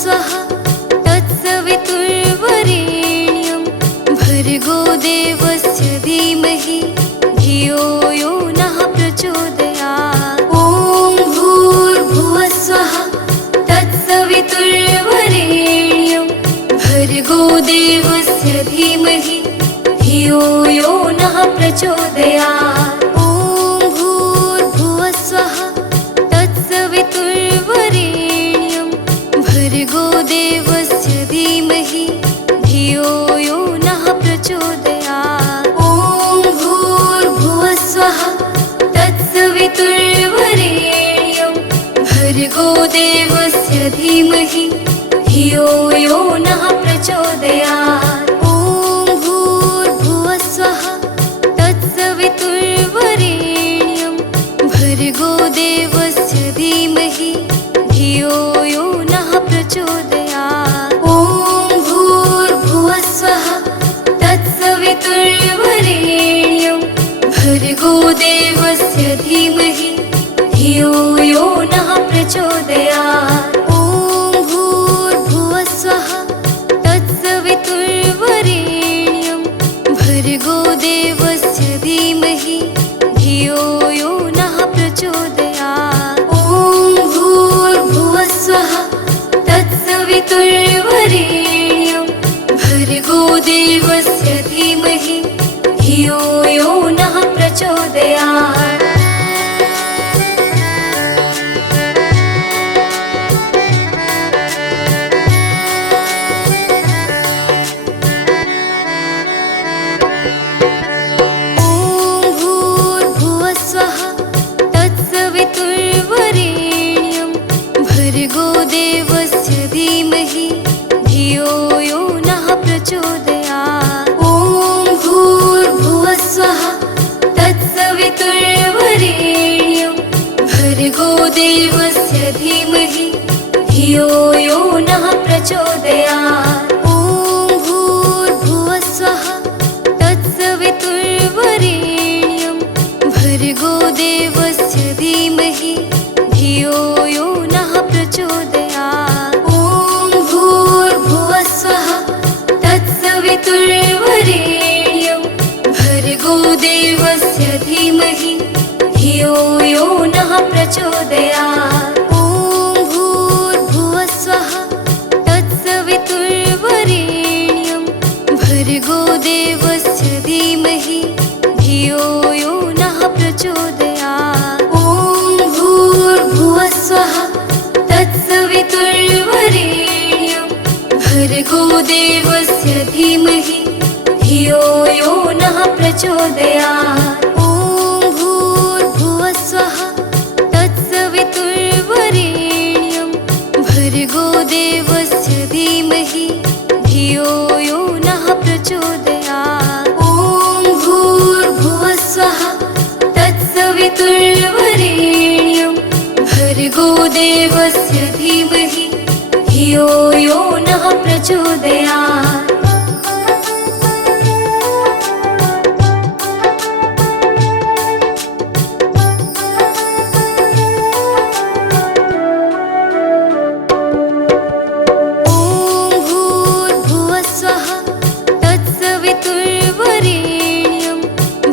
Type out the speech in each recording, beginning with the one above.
स्वः तत्सवितुर्वरेण्यं भर्गो देवस्य धीमहि धियो यो नः प्रचोदयात्। ॐ भूर्भुवः स्वः तत्सवितुर्वरेण्यं भर्गो देवस्य धीमहि धियो यो नः प्रचोदयात्। ॐ भूर्भुवः स्वः तत्सवितुर्वरेण्यं भर्गो देवस्य धीमहि धियो यो नः प्रचोदयात्। ॐ भूर्भुवः स्वः तत्सवितुर्वरेण्यं भर्गो देवस्य धीमहि धियो यो नः प्रचोदयात्। ॐ भूर्भुवः स्वः तत्सवितुर्वरेण्यं भर्गो देवस्य धीमहि धियो यो नः प्रचोदयात्। ॐ भूर्भुवः स्वः तत्सवितुर्वरेण्यं भर्गो देवस्य धीमहि धियो यो नः प्रचोदयात्। ॐ भूर्भुवः स्वः तत्सवितुर्वरेण्यं भर्गो देवस्य धीमहि धियो यो नः प्रचोदयात्। ॐ भूर्भुवः स्वः तत्सवितुर्वरेण्यं भर्गो देवस्य धीमहि धियो यो नः प्रचोदयात्। भर्गो देवस्य धीमहि धियो यो नः प्रचोदयात्। ॐ भूर्भुवः स्वः तत्सवितुर्वरेण्यं भर्गो देवस्य धीमहि धियो यो नः प्रचोदयात्। ॐ भूर्भुवः स्वः तत्सवितुर्वरेण्यं भर्गो देवस्य धीमहि धियो यो नः प्रचोदयात्। ॐ भूर्भुवः स्वः तत्सवितुर्वरेण्यं भर्गो देवस्य धीमहि धियो यो नः प्रचोदयात्। ॐ भूर्भुवः स्वः तत्सवितुर्वरेण्यं भर्गो देवस्य धीमहि धियो यो नः प्रचोदयात्। ॐ भूर्भुवः स्वः तत्सवितुर्वरेण्यं भर्गो देवस्य धीमहि धियो यो नः प्रचोदयात्। ॐ भूर्भुवः स्वः तत्सवितुर्वरेण्यं भर्गो देवस्य धीमहि धियो यो नः प्रचोदयात्। ॐ भूर्भुवः स्वः तत्सवितुर्वरेण्यं भर्गो देवस्य धीमहि धियो यो नः प्रचोदयात्। ॐ भूर्भुवः स्वः तत्सवितुर्वरेण्यं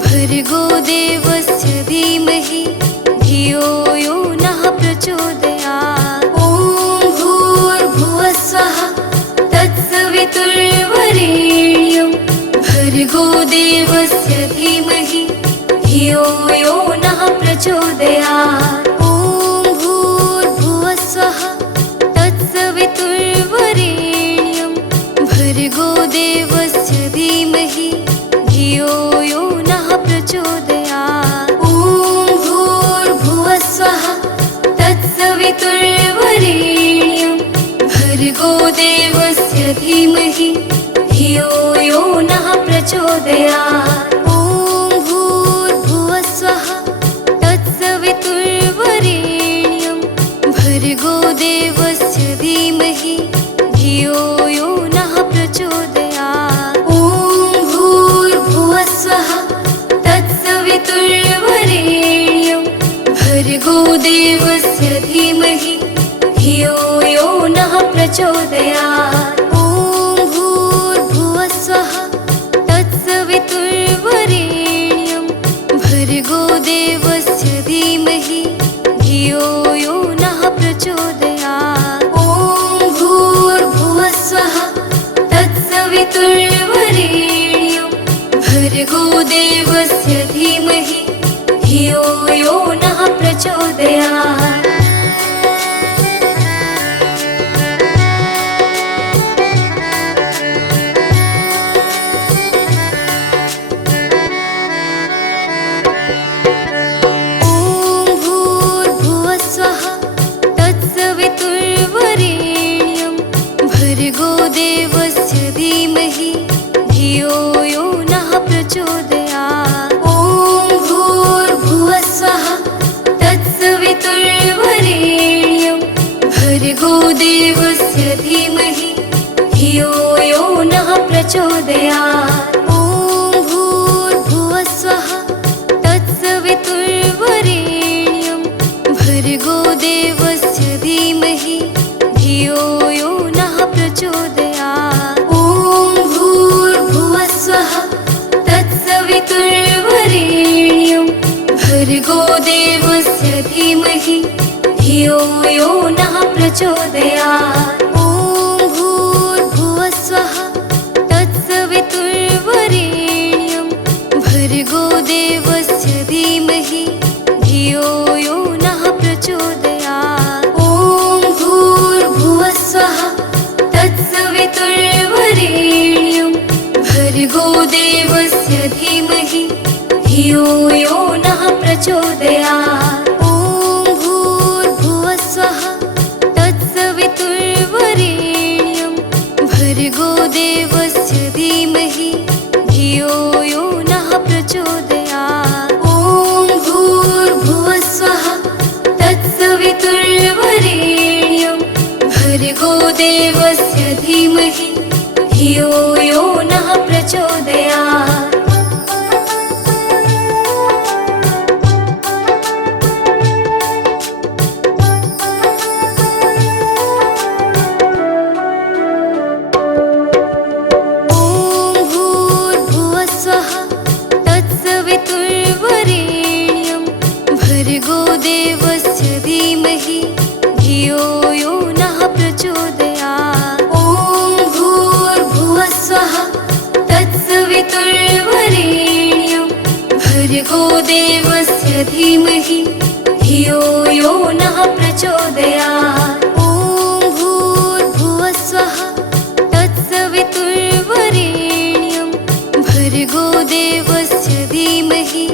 भर्गो देवस्य धीमहि धियो यो नः प्रचोदयात्। ॐ भूर्भुवः स्वः तत्सवितुर्वरेण्यं भर्गो देवस्य धीमहि धियो यो नः प्रचोदयात्। ॐ भूर्भुवः स्वः तत्सवितुर्वरेण्यं भर्गो देवस्य धीमहि धियो यो नः प्रचोदयात्। ॐ भूर्भुवः स्वः तत्सवितुर्वरेण्यं भर्गो देवस्य धीमहि धियो यो नः प्रचोदयात्। ॐ भूर्भुवः स्वः तत्सवितुर्वरेण्यं भर्गो देवस्य धीमहि धियो यो नः प्रचोदयात्। ॐ भूर्भुवः स्वः तत्सवितुर्वरेण्यं भर्गो देवस्य धीमहि धियो यो नः प्रचोदयात्। प्रचोदयात्। ॐ भूर्भुवस्सुवः तत्सवितुर्वरेण्यं भर्गो देवस्य धीमहि धियो यो नः प्रचोदयात्। ॐ भूर्भुवस्सुवः तत्सवितुर्वरेण्यं भर्गो देवस्य धीमहि धियो यो नः प्रचोदयात्। भर्गो देवस्य धीमहि धियो यो नः प्रचोदयात्। ॐ भूर्भुवस्सुवः तत्सवितुर्वरेण्यं भर्गो देवस्य धीमहि धियो यो नः प्रचोदयात्। ॐ भूर्भुवस्सुवः तत्सवितुर्वरेण्यं भर्गो देवस्य धीमहि धियो यो नः प्रचोदयात्। ॐ भूर्भुवस्सुवः तत्सवितुर्वरेण्यं भर्गो देवस्य धीमहि धियो यो नः प्रचोदयात्। ॐ भूर्भुवस्सुवः तत्सवितुर्वरेण्यं भर्गो देवस्य धीमहि धियो यो नः प्रचोदयात्। ॐ भूर्भुवस्सुवः तत्सवितुर्वरेण्यं भर्गो देवस्य धीमहि धियो यो नः प्रचोदयात्। ॐ भूर्भुवस्सुवः तत्सवितुर्वरेण्यं भर्गो देवस्य धीमहि धियो यो नः प्रचोदयात्। ॐ भूर्भुवस्सुवः तत्सवितुर्वरेण्यं भर्गो देवस्य धीमहि धियो यो नः प्रचोदयात्। ॐ भूर्भुवस्सुवः तत्सवितुर्वरेण्यं भर्गो देवस्य धीमहि धियो यो नः प्रचोदयात्। ॐ भूर्भुवस्सुवः तत्सवितुर्वरेण्यं भर्गो देवस्य धीमहि धियो यो नः प्रचोदयात्। ॐ भूर्भुवस्सुवः तत्सवितुर्वरेण्यं भर्गो देवस्य धीमहि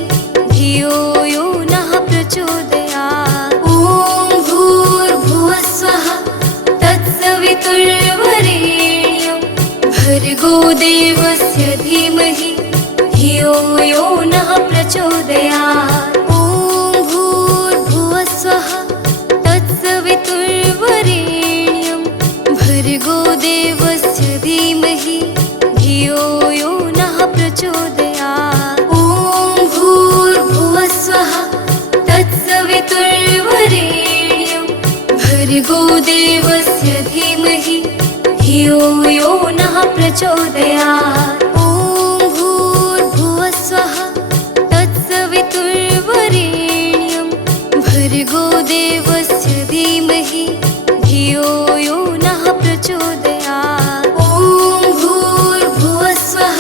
धियो यो नः प्रचोदयात्। ॐ भूर्भुवस्सुवः तत्सवितुर्वरेण्यं भर्गो देवस्य धीमहि धियो यो नः प्रचोदयात्। ॐ भूर्भुवस्सुवः तत्सवितुर्वरेण्यं भर्गो देवस्य धीमहि धियो यो नः प्रचोदयात्। ॐ भूर्भुवस्सुवः तत्सवितुर्वरेण्यं भर्गो देवस्य धीमहि धियो यो नः प्रचोदयात्। ॐ भूर्भुवस्सुवः तत्सवितुर्वरेण्यं भर्गो देवस्य धीमहि धियो यो नः प्रचोदयात्। ॐ भूर्भुवस्सुवः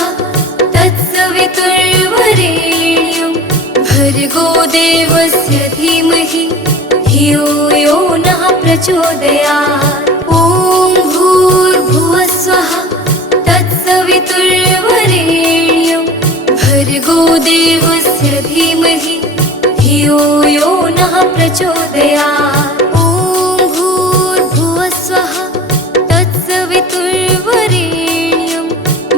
तत्सवितुर्वरेण्यं भर्गो देवस्य धीमहि धियो यो नः प्रचोदयात्। ॐ भूर्भुवस्सुवः तत्सवितुर्वरेण्यं भर्गो देवस्य धीमहि धियो यो नः प्रचोदयात्। ॐ भूर्भुवस्सुवः तत्सवितुर्वरेण्यं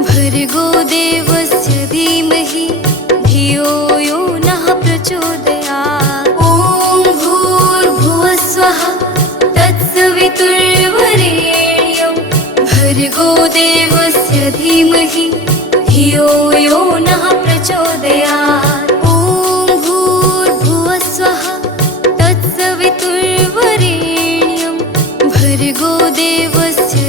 भर्गो देवस्य धीमहि धियो यो नः प्रचोदयात्। ॐ भूर्भुवस्सुवः तत्सवितुर्वरेण्यं भर्गो देवस्य धीमहि धियो यो नः प्रचोदयात्। ॐ भूर्भुवस्सुवः तत्सवितुर्वरेण्यं भर्गो देवस्य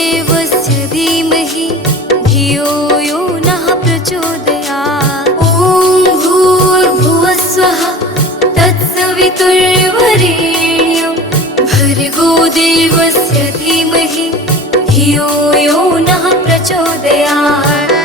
देवस्य धीमहि धियो यो नः प्रचोदयात्। ॐ भूर्भुवस्वः तत्सवितुर्वरेण्यं भर्गो देवस्य धीमहि धियो यो नः प्रचोदयात्।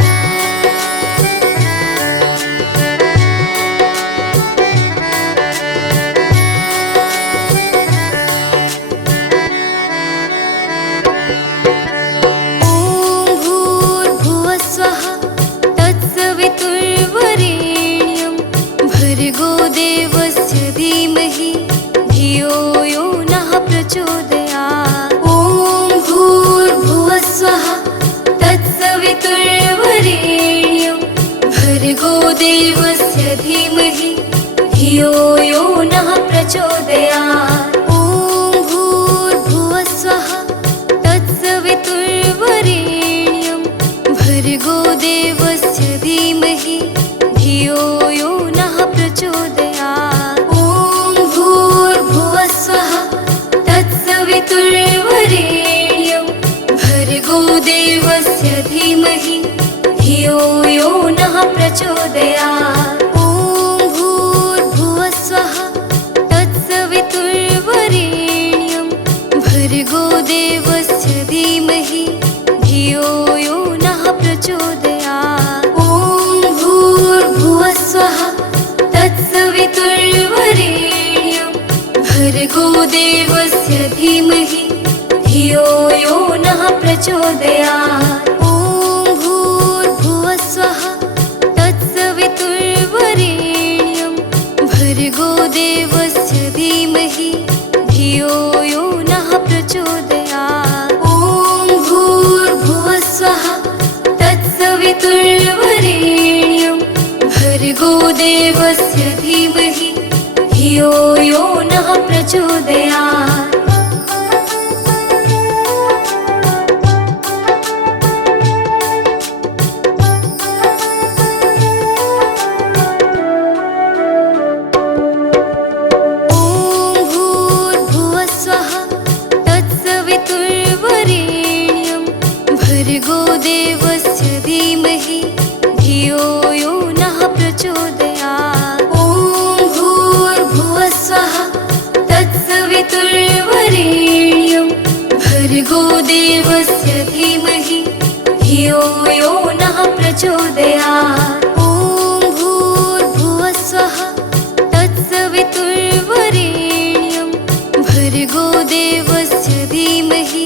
भर्गो देवस्य धीमहि धियो यो नः प्रचोदयात्। ॐ भूर्भुवस्वः तत्सवितुर्वरेण्यं भर्गो देवस्य धीमहि धियो यो नः प्रचोदयात्। ॐ भूर्भुवस्वः तत्सवितुर्वरेण्यं भर्गो देवस्य धीमहि धियो यो नः प्रचोदयात्। ॐ भूर्भुवस्वः तत्सवितुर्वरेण्यं भर्गो देवस्य धीमहि धियो यो नः प्रचोदयात्। ॐ भूर्भुवस्वः तत्सवितुर्वरेण्यं भर्गो देवस्य धीमहि धियो यो नः प्रचोदयात्। ॐ भूर्भुवस्वः तत्सवितुर्वरेण्यं भर्गो देवस्य धीमहि धियो यो नः प्रचोदयात्। ॐ भूर्भुवस्वः तत्सवितुर्वरेण्यं भर्गो देवस्य धीमहि धियो यो नः प्रचोदयात्। ॐ भूर्भुवस्वः तत्सवितुर्वरेण्यं भर्गो देवस्य धीमहि धियो यो नः प्रचोदयात्। भर्गो देवस्य धीमहि धियो यो नः प्रचोदयात्। ॐ भूर्भुवस्वः तत्सवितुर्वरेण्यं भर्गो देवस्य धीमहि धियो यो नः प्रचोदयात्। ॐ भूर्भुवस्वः तत्सवितुर्वरेण्यं भर्गो देवस्य धीमहि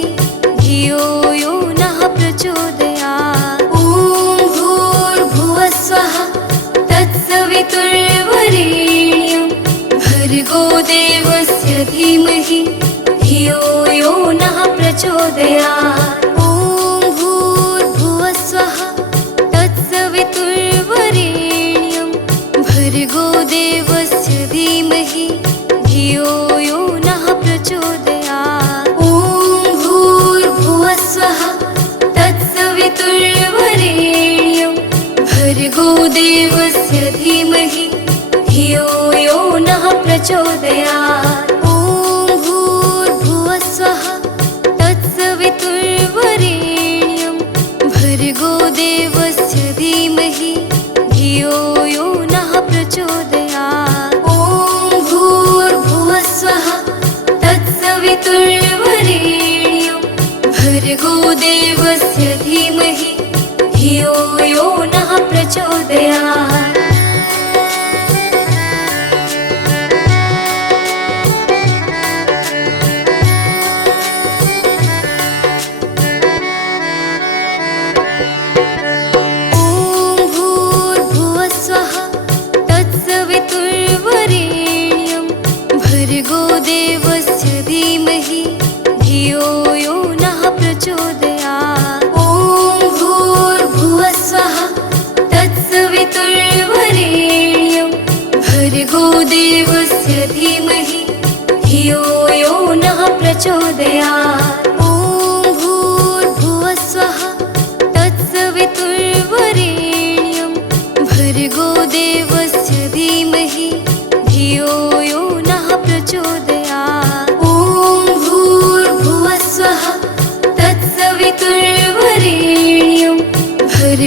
धियो यो नः प्रचोदयात्। ॐ भूर्भुवस्वः तत्सवितुर्वरेण्यं भर्गो देवस्य धीमहि धियो यो नः प्रचोदयात्। ॐ भूर्भुवस्वः तत्सवितुर्वरेण्यं भर्गो देवस्य धीमहि धियो यो नः प्रचोदयात्। ॐ भूर्भुवस्वः तत्सवितुर्वरेण्यं भर्गो देवस्य धीमहि धियो यो नः प्रचोदयात्। ॐ भूर्भुवस्वः तत्सवितुर्वरेण्यं भर्गो देवस्य धीमहि धियो यो नः प्रचोदयात्। ॐ भूर्भुवस्वः तत्सवितुर्वरेण्यं भर्गो देवस्य धीमहि धियो यो नः प्रचोदयात्। भर्गो देवस्य धीमहि धियो यो नः प्रचोदयात्। ॐ भूर्भुवस्वः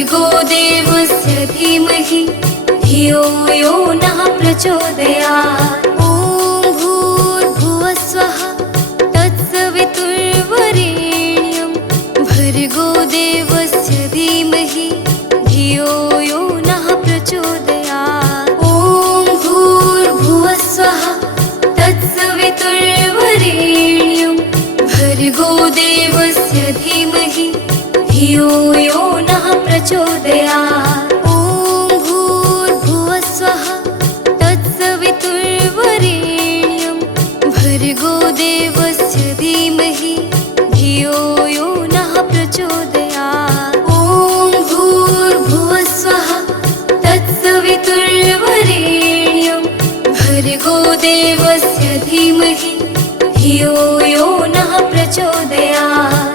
भर्गो देवस्य धीमहि धियो यो नः प्रचोदयात्। ॐ भूर्भुवः स्वः तत्सवितुर्वरेण्यं भर्गो देवस्य धीमहि धियो यो नः प्रचोदयात्। ॐ भूर्भुवः स्वः तत्सवितुर्वरेण्यं भर्गो देवस्य धीमहि धियो यो नः प्रचोदयात्। ॐ भूर्भुवः स्वः तत्सवितुर्वरेण्यं भर्गो देवस्य धीमहि धियो यो नः प्रचोदयात्। ॐ भूर्भुवः स्वः तत्सवितुर्वरेण्यं भर्गो देवस्य धीमहि धियो यो नः प्रचोदयात्।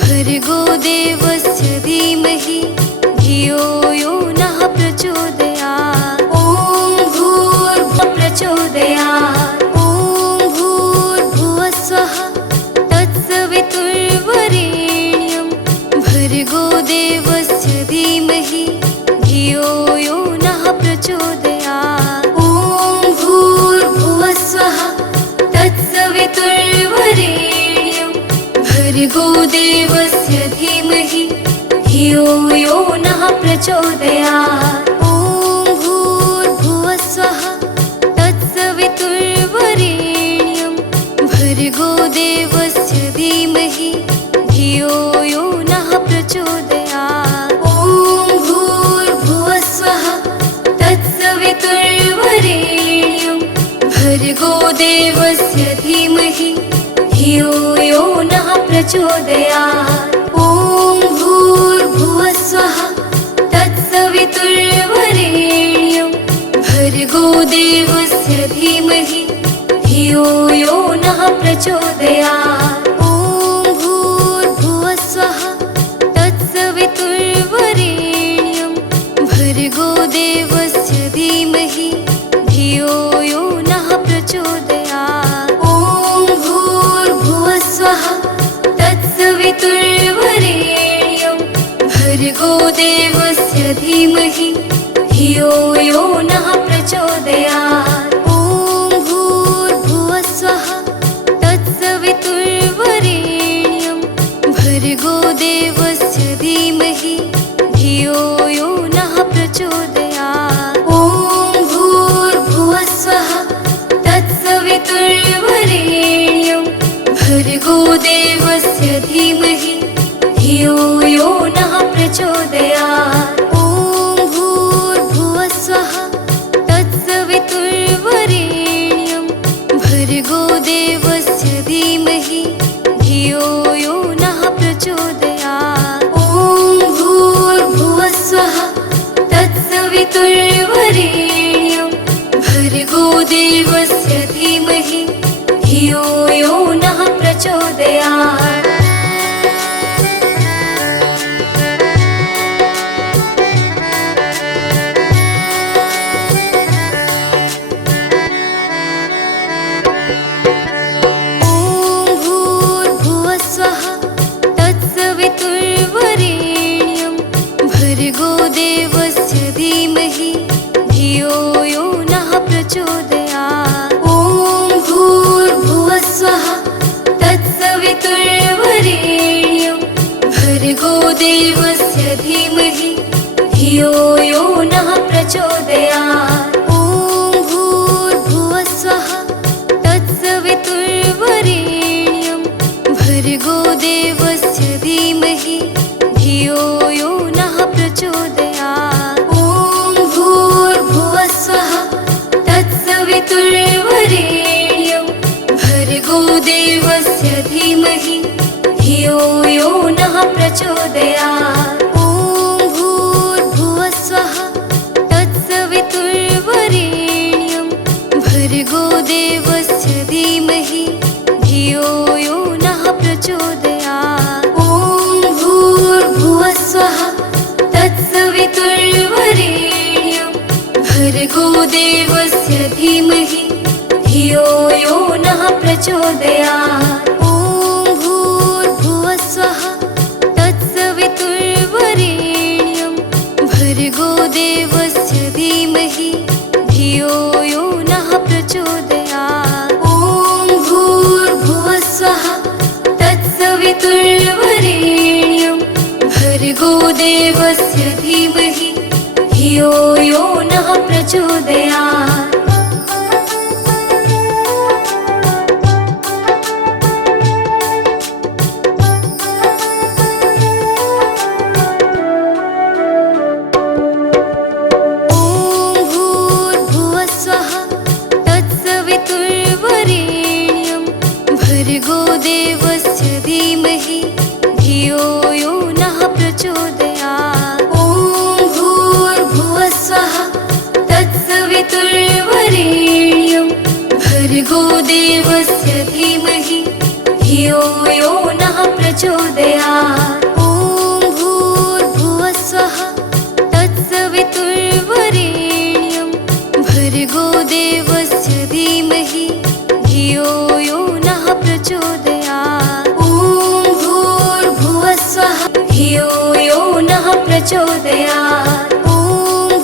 भर्गो देवस्य धीमहि धियो यो नः प्रचोदयात्। ॐ भूर्भुवः प्रचोदयात्। ॐ भूर्भुवः स्वः तत्सवितुर्वरेण्यं भर्गो देवस्य धीमहि धियो यो नः प्रचोदयात्। ॐ भूर्भुवः स्वः तत्सवितुर्वरेण्यं भर्गो देवस्य धीमहि धियो यो नः प्रचोदयात्। ॐ भूर्भुवः स्वः तत्सवितुर्वरेण्यं भर्गो देवस्य धीमहि धियो यो नः प्रचोदयात्। ॐ भूर्भुवः स्वः तत्सवितुर्वरेण्यं भर्गो देवस्य धीमहि धियो यो नः प्रचोदयात्। ॐ भूर्भुवः स्वः तत्सवितुर्वरेण्यं भर्गो देवस्य धीमहि धियो यो नः प्रचोदयात्। ॐ भूर्भुवः स्वः तत्सवितुर्वरेण्यं भर्गो देवस्य धीमहि धियो यो नः प्रचोदयात्। ॐ भूर्भुवः स्वः तत्सवितुर्वरेण्यं भर्गो देवस्य धीमहि धियो यो नः प्रचोदयात्। ॐ भूर्भुवः स्वः तत्सवितुर्वरेण्यं भर्गो देवस्य धीमहि धियो यो नः प्रचोदयात्। ॐ भूर्भुवः स्वः तत्सवितुर्वरेण्यं भर्गो देवस्य धीमहि धियो यो नः प्रचोदयात्। ॐ भूर्भुवः स्वः तत्सवितुर्वरेण्यं भर्गो देवस्य धीमहि धियो यो नः प्रचोदयात्। ॐ भूर्भुवः स्वः तत्सवितुर्वरेण्यं भर्गो देवस्य धीमहि धियो यो नः प्रचोदयात्। भर्गो देवस्य धीमहि धियो यो नः प्रचोदयात्। ॐ भूर्भुवः स्वः तत्सवितुर्वरेण्यं भर्गो देवस्य धीमहि धियो यो नः प्रचोदयात्। ॐ भूर्भुवः स्वः तत्सवितुर्वरेण्यं भर्गो देवस्य धीमहि धियो यो नः प्रचोदयात्। ॐ भूर्भुवः स्वः तत्सवितुर्वरेण्यं भर्गो देवस्य धीमहि धियो यो नः प्रचोदयात्। ॐ भूर्भुवः स्वः तत्सवितुर्वरेण्यं भर्गो देवस्य धीमहि धियो यो नः प्रचोदयात्। ॐ देवस्य धीमहि धियो यो नः प्रचोदयात्। ॐ भूर्भुवस्वः तत्सवितुर्वरेण्यं भर्गो देवस्य धीमहि धियो यो नः प्रचोदयात्। ॐ भूर्भुवस्वः तत्सवितुर्वरेण्यं भर्गो देवस्य धीमहि धियो यो नः प्रचोदयात्। भर्गो देवस्य धीमहि धियो यो नः प्रचोदयात्। ॐ भूर्भुवस्वः तत्सवितुर्वरेण्यं भर्गो देवस्य धीमहि धियो यो नः प्रचोदयात्। ॐ भूर्भुवस्वः तत्सवितुर्वरेण्यं भर्गो देवस्य धीमहि धियो यो नः प्रचोदयात्। ॐ भूर्भुवस्वः धियो यो नः प्रचोदयात्। ॐ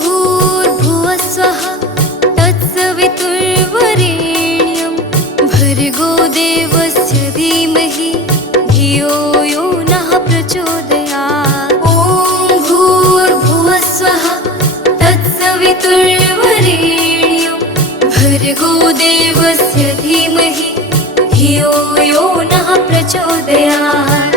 भूर्भुवस्वः तत्सवितुर्वरेण्यं भर्गो देवस्य धीमहि धियो यो नः प्रचोदयात्। ॐ भूर्भुवस्वः तत्सवितुर्वरेण्यं भर्गो देवस्य धीमहि धियो यो नः प्रचोदयात्।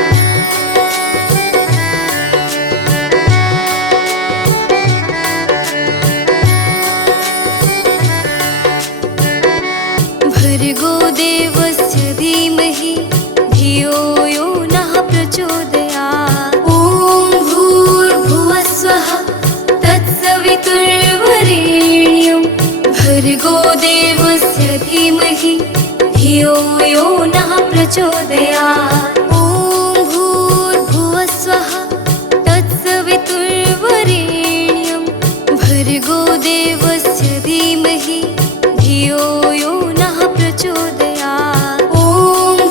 भर्गो देवस्य धीमहि धियो यो नः प्रचोदयात्। ॐ भूर्भुवस्वः तत्सवितुर्वरेण्यं भर्गो देवस्य धीमहि धियो यो नः प्रचोदयात्। ॐ भूर्भुवस्वः तत्सवितुर्वरेण्यं भर्गो देवस्य धीमहि धियो यो नः प्रचोदयात्। ॐ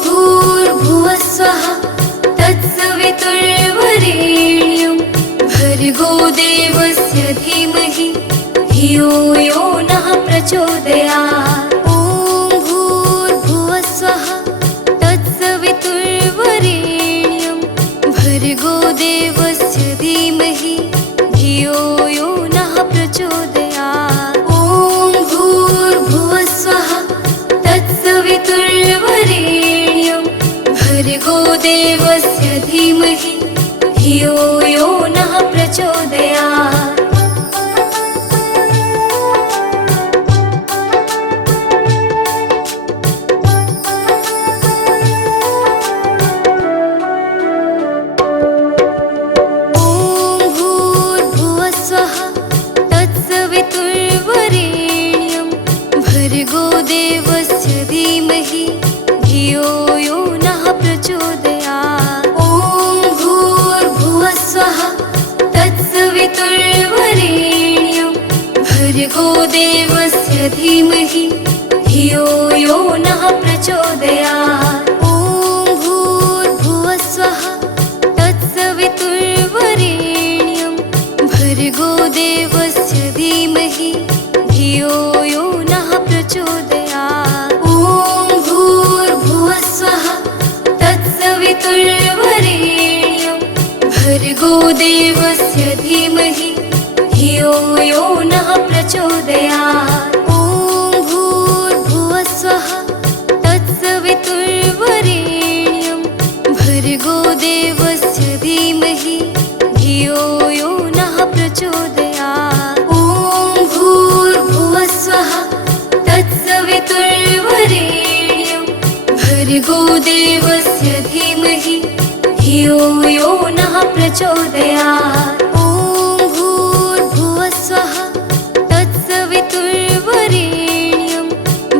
भूर्भुवस्वः तत्सवितुर्वरेण्यं भर्गो देवस्य धीमहि धियो यो नः प्रचोदयात्। ॐ भूर्भुवस्वः तत्सवितुर्वरेण्यं भर्गो देवस्य धीमहि धियो यो नः प्रचोदयात्। ॐ भूर्भुवस्वः तत्सवितुर्वरेण्यं भर्गो देवस्य धीमहि धियो यो नः प्रचोदयात्। भर्गो देवस्य धीमहि धियो यो नः प्रचोदयात्। ॐ भूर्भुवस्वः तत्सवितुर्वरेण्यं भर्गो देवस्य धीमहि धियो यो नः प्रचोदयात्। ॐ भूर्भुवस्वः तत्सवितुर्वरेण्यं भर्गो देवस्य धीमहि धियो यो नः प्रचोदयात्। ॐ भूर्भुवस्वः तत्सवितुर्वरेण्यं भर्गो देवस्य धीमहि धियो यो नः प्रचोदयात्। ॐ भूर्भुवस्वः तत्सवितुर्वरेण्यं भर्गो देवस्य धीमहि धियो यो नः प्रचोदयात्। ॐ भूर्भुवस्वः तत्सवितुर्वरेण्यं भर्गो देवस्य धीमहि धियो यो नः प्रचोदयात्। ॐ भूर्भुवस्वः तत्सवितुर्वरेण्यं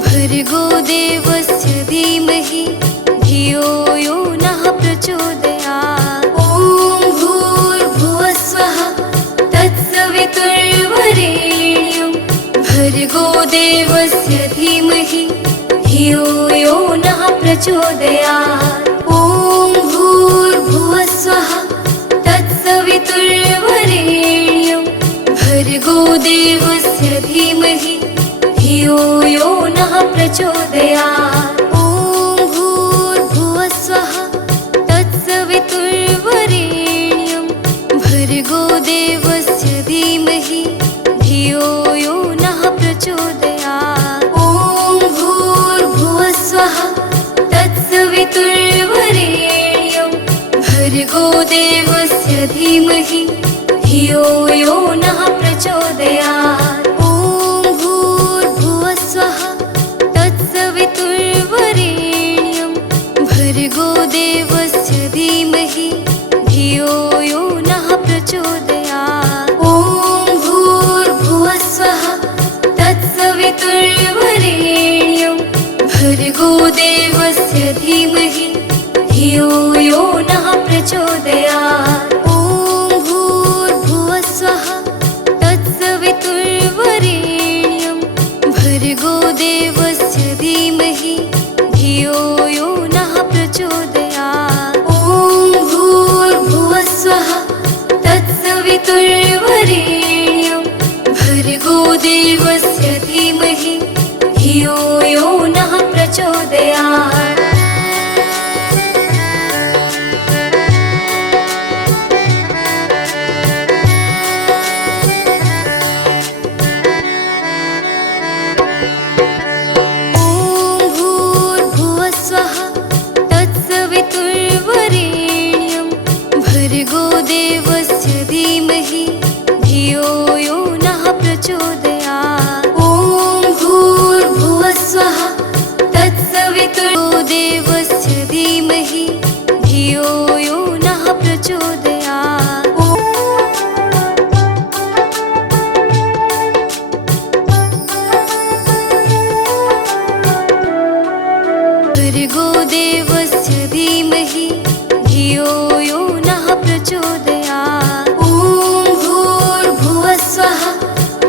भर्गो देवस्य धीमहि धियो यो नः प्रचोदयात्। ॐ भूर्भुवस्वः तत्सवितुर्वरेण्यं भर्गो प्रचोदयात् ॐ भूर्भुवः स्वः तत्सवितुर्वरेण्यं भर्गो देवस्य धीमहि धियो यो नः प्रचोदयात् ॐ भूर्भुवः स्वः तत्सवितुर्वरेण्यं भर्गो देवस्य धीमहि धियो यो नः प्रचोदयात् ॐ भूर्भुवः स्वः तत्सवितुर्वरेण्यं भर्गो देवस्य धीमहि धियो यो नः प्रचोदयात् ॐ भूर्भुवः स्वः तत्सवितुर्वरेण्यं भर्गो देवस्य धीमहि धियो यो नः प्रचोदयात् ॐ भूर्भुवः स्वः तत्सवितुर्वरेण्यं भर्गो देवस्य धीमहि धियो यो नः प्रचोदयात् ॐ भूर्भुवः स्वः तत्सवितुर्वरेण्यं भर्गो देवस्य धीमहि धियो यो नः प्रचोदयात् ॐ भूर्भुवः स्वः तत्सवितुर्वरेण्यं भर्गो देवस्य धीमहि धियो यो नः प्रचोदयात् भर्गो देवस्य धीमहि धियो यो नः प्रचोदयात् ॐ भूर्भुवः स्वः तत्सवितुर्देवस्य धीमहि धियो यो नः प्रचोदयात् भर्गो देवस्य धीमहि धियो यो नः प्रचोदयात् ॐ भूर्भुवः स्वः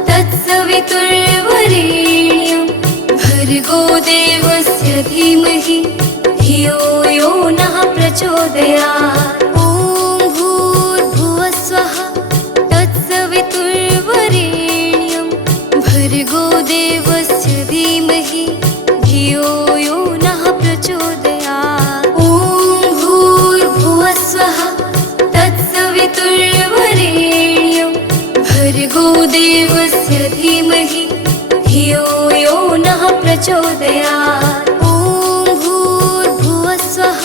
तत्सवितुर्वरेण्यं भर्गो देवस्य धीमहि धियो यो नः प्रचोदयात् ॐ भूर्भुवः स्वः तत्सवितुर्वरेण्यं भर्गो देवस्य धीमहि धियो यो नः प्रचोदयात् ॐ भूर्भुवः स्वः तत्सवितुर्वरेण्यं भर्गो देवस्य धीमहि धियो यो नः प्रचोदयात् ॐ भूर्भुवः स्वः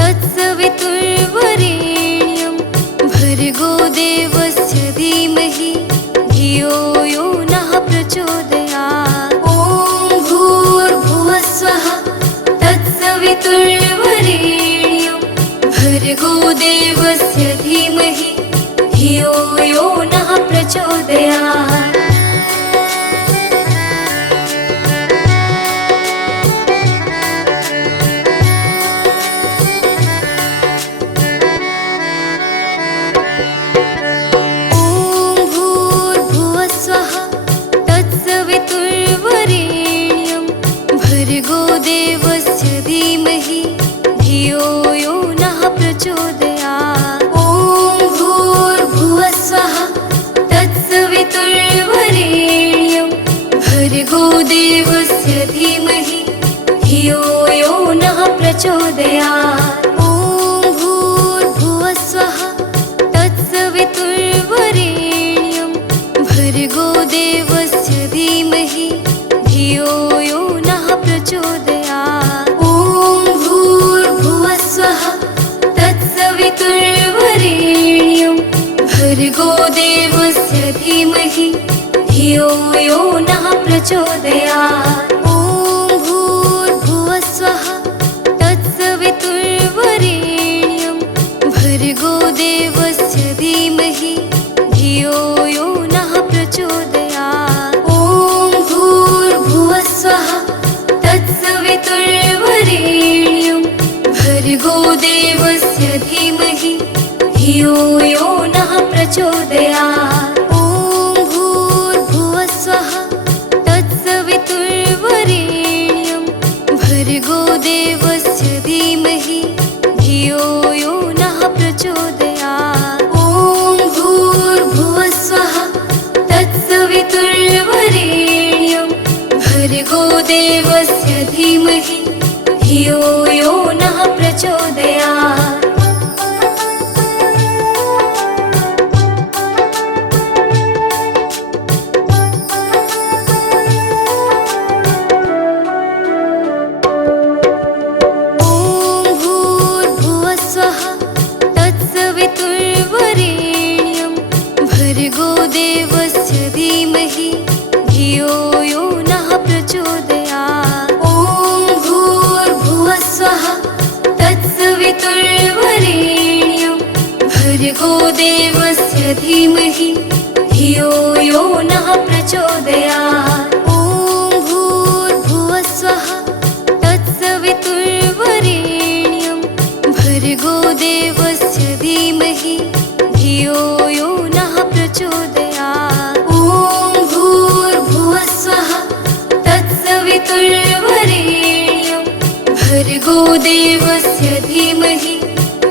तत्सवितुर्वरेण्यं भर्गो देवस्य धीमहि धियो यो नः प्रचोदयात् ॐ भूर्भुवः स्वः तत्सवितुर्वरेण्यं भर्गो देवस्य धीमहि धियो यो नः प्रचोदयात् ॐ भूर्भुवः स्वः तत्सवितुर्वरेण्यं भर्गो देवस्य धीमहि धियो यो नः प्रचोदयात् ॐ भूर्भुवः स्वः तत्सवितुर्वरेण्यं भर्गो देवस्य धीमहि धियो यो नः प्रचोदयात् ॐ भूर्भुवः स्वः तत्सवितुर्वरेण्यं भर्गो देवस्य धीमहि धियो यो नः प्रचोदयात् ॐ भूर्भुवः स्वः तत्सवितुर्वरेण्यं भर्गो देवस्य धीमहि धियो यो नः प्रचोदयात् ॐ भूर्भुवः स्वः तत्सवितुर्वरेण्यं भर्गो देवस्य धीमहि धियो यो नः प्रचोदयात् ॐ भूर्भुवः स्वः तत्सवितुर्वरेण्यं भर्गो देवस्य धीमहि धियो यो नः प्रचोदयात् ॐ भूर्भुवः स्वः तत्सवितुर्वरेण्यं भर्गो देवस्य प्रचोदयात् भर्गो देवस्य धीमहि धियो यो नः प्रचोदयात् ॐ भूर्भुवः स्वः तत्सवितुर्वरेण्यं भर्गो देवस्य धीमहि धियो यो नः प्रचोदयात् ॐ भूर्भुवः स्वः तत्सवितुर्वरेण्यं भर्गो देवस्य धीमहि धियो यो नः प्रचोदयात् ॐ भूर्भुवः स्वः तत्सवितुर्वरेण्यं भर्गो देवस्य धीमहि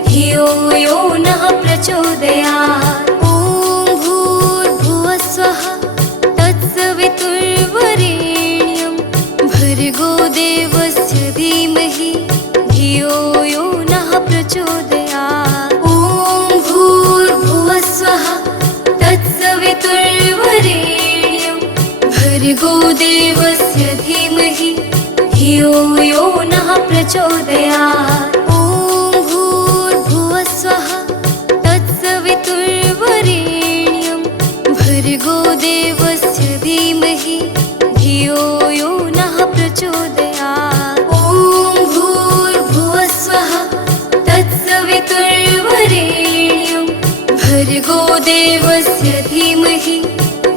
धियो यो नः प्रचोदयात् ॐ भूर्भुवः स्वः तत्सवितुर्वरेण्यं भर्गो देवस्य धीमहि धियो यो नः प्रचोदयात् ॐ भूर्भुवः स्वः तत्सवितुर्वरेण्यं भर्गो देवस्य धीमहि धियो यो नः प्रचोदयात् ॐ भूर्भुवः स्वः तत्सवितुर्वरेण्यं भर्गो देवस्य धीमहि धियो यो नः प्रचोदयात् ॐ भूर्भुवः स्वः तत्सवितुर्वरेण्यं भर्गो देवस्य धीमहि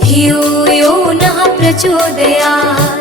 धियो यो नः प्रचोदयात्